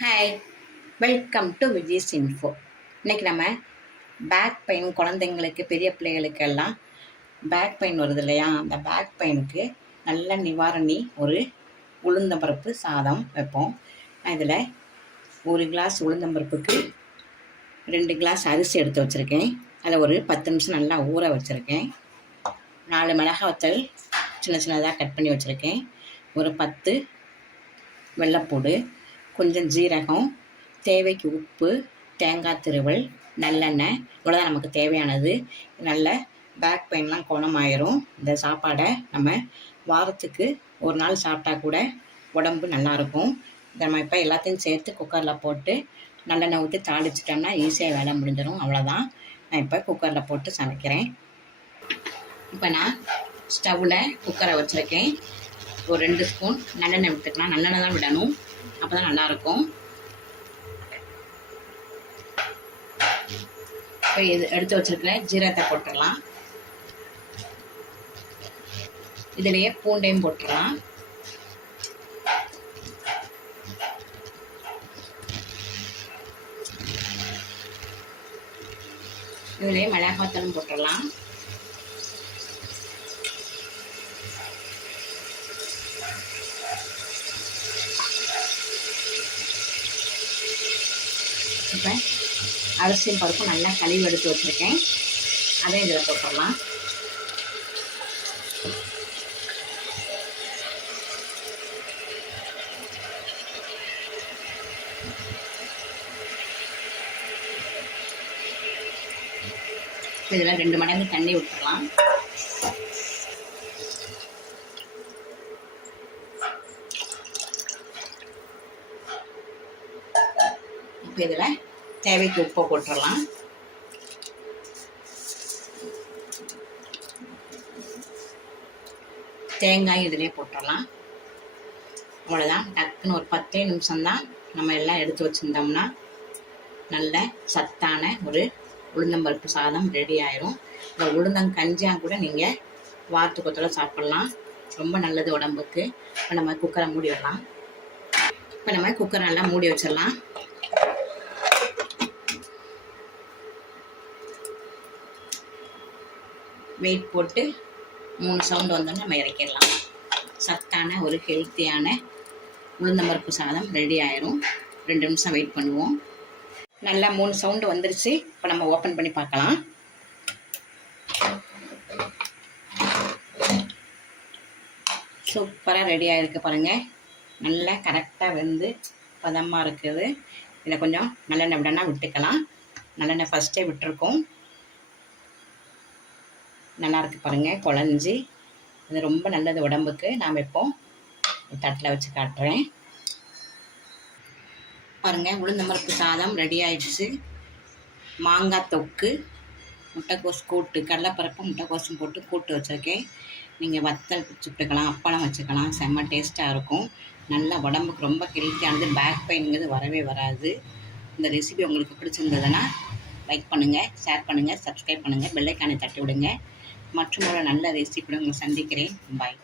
Hi, welcome to Vijay's info. இன்றைக்கி நம்ம back pain குழந்தைங்களுக்கு பெரிய பிள்ளைகளுக்கெல்லாம் பேக் பெயின் வருது இல்லையா? அந்த பேக் பெயினுக்கு நல்ல நிவாரணி ஒரு உளுந்தம்பருப்பு சாதம் வைப்போம். இதில் 1 கிளாஸ் உளுந்தம்பருப்புக்கு 2 கிளாஸ் அரிசி எடுத்து வச்சுருக்கேன். அதில் ஒரு 10 நிமிஷம் நல்லா ஊற வச்சுருக்கேன். 4 மிளகாய் வத்தல் சின்ன சின்னதாக கட் பண்ணி வச்சுருக்கேன். ஒரு 10 வெள்ளைப்பூடு, கொஞ்சம் ஜீரகம், தேவைக்கு உப்பு, தேங்காய் திருவல், நல்லெண்ணெய், இவ்வளோதான் நமக்கு தேவையானது. நல்ல பேக் பெயின்லாம் குணமாயிரும். இந்த சாப்பாடை நம்ம வாரத்துக்கு ஒரு நாள் சாப்பிட்டா கூட உடம்பு நல்லாயிருக்கும். இதை நம்ம இப்போ எல்லாத்தையும் சேர்த்து குக்கரில் போட்டு நல்லெண்ணெய் ஊற்றி தாளிச்சிட்டோம்னா ஈஸியாக வேலை முடிஞ்சிடும். அவ்வளோதான். நான் இப்போ குக்கரில் போட்டு சமைக்கிறேன். இப்போ நான் ஸ்டவ்வில் குக்கரை வச்சுருக்கேன். ஒரு 2 ஸ்பூன் நல்லெண்ணெய் விட்டுக்கலாம். நல்லெண்ணெய் தான் விடணும், அப்போ தான் நல்லாயிருக்கும். இப்போ இது எடுத்து வச்சுருக்கிற ஜீரகத்தை போட்டுடலாம். இதுலேயே பூண்டையும் போட்டுடலாம். இதுலேயே மிளகாத்தூளும் போட்டுடலாம். இப்போ அரிசியும் பருப்பும் நல்லா கழுவி எடுத்து வச்சுருக்கேன். அதையும் இதில் போட்டுடலாம். இதில் 2 மடங்கு தண்ணி விட்டுடலாம். இப்போ இதில் தேவைக்கு உப்பை போட்டுடலாம். தேங்காய் இதிலே போட்டுடலாம். அவ்வளோதான். டக்குன்னு ஒரு 10 நிமிஷம்தான் நம்ம எல்லாம் எடுத்து வச்சுருந்தோம்னா நல்ல சத்தான ஒரு உளுந்தம்பருப்பு சாதம் ரெடி ஆயிரும். இந்த உளுந்தங்கஞ்சியாக கூட நீங்கள் வாரத்துக்கு ஒரு தடவை சாப்பிட்லாம். ரொம்ப நல்லது உடம்புக்கு. இப்போ நம்ம குக்கரை மூடி விடலாம். இப்போ நம்ம குக்கரை நல்லா மூடி வச்சிடலாம். வெயிட் போட்டு 3 சவுண்டு வந்தோன்னு நம்ம இறக்கிடலாம். சத்தான ஒரு ஹெல்த்தியான உளுந்தம்பருப்பு சாதம் ரெடி ஆயிரும். 2 நிமிஷம் வெயிட் பண்ணுவோம். நல்லா 3 சவுண்டு வந்துருச்சு. இப்போ நம்ம ஓப்பன் பண்ணி பார்க்கலாம். சூப்பராக ரெடி ஆகிருக்கு பாருங்கள். நல்லா கரெக்டாக வெந்து பதமாக இருக்குது. இதை கொஞ்சம் நல்லெண்ணெய் விடனா விட்டுக்கலாம். நல்லெண்ணெய் ஃபஸ்ட்டே விட்டுருக்கோம். நல்லாயிருக்கு பாருங்கள், குழஞ்சி. இது ரொம்ப நல்லது உடம்புக்கு. நாம் இப்போ தட்டில் வச்சு காட்டுறேன் பாருங்கள். உளுந்தம்பருப்பு சாதம் ரெடி ஆயிடுச்சு. மாங்காய் தொக்கு, முட்டைக்கோஸ் கூட்டு, கடலைப்பருப்பு முட்டைக்கோசும் போட்டு கூட்டு வச்சுருக்கேன். நீங்கள் வத்தல் சுட்டுக்கலாம், அப்பளம் வச்சுக்கலாம். செம்ம டேஸ்ட்டாக இருக்கும். நல்ல உடம்புக்கு ரொம்ப ஹெல்த்தியானது. பேக் பெயின்ங்கிறது வரவே வராது. இந்த ரெசிபி உங்களுக்கு பிடிச்சிருந்ததுன்னா லைக் பண்ணுங்கள், ஷேர் பண்ணுங்கள், சப்ஸ்கிரைப் பண்ணுங்கள், பெல் ஐக்கானை தட்டி விடுங்க. மற்றும் ஒரு நல்ல ரெசிபியுடன் உங்களை சந்திக்கிறேன். பாய்.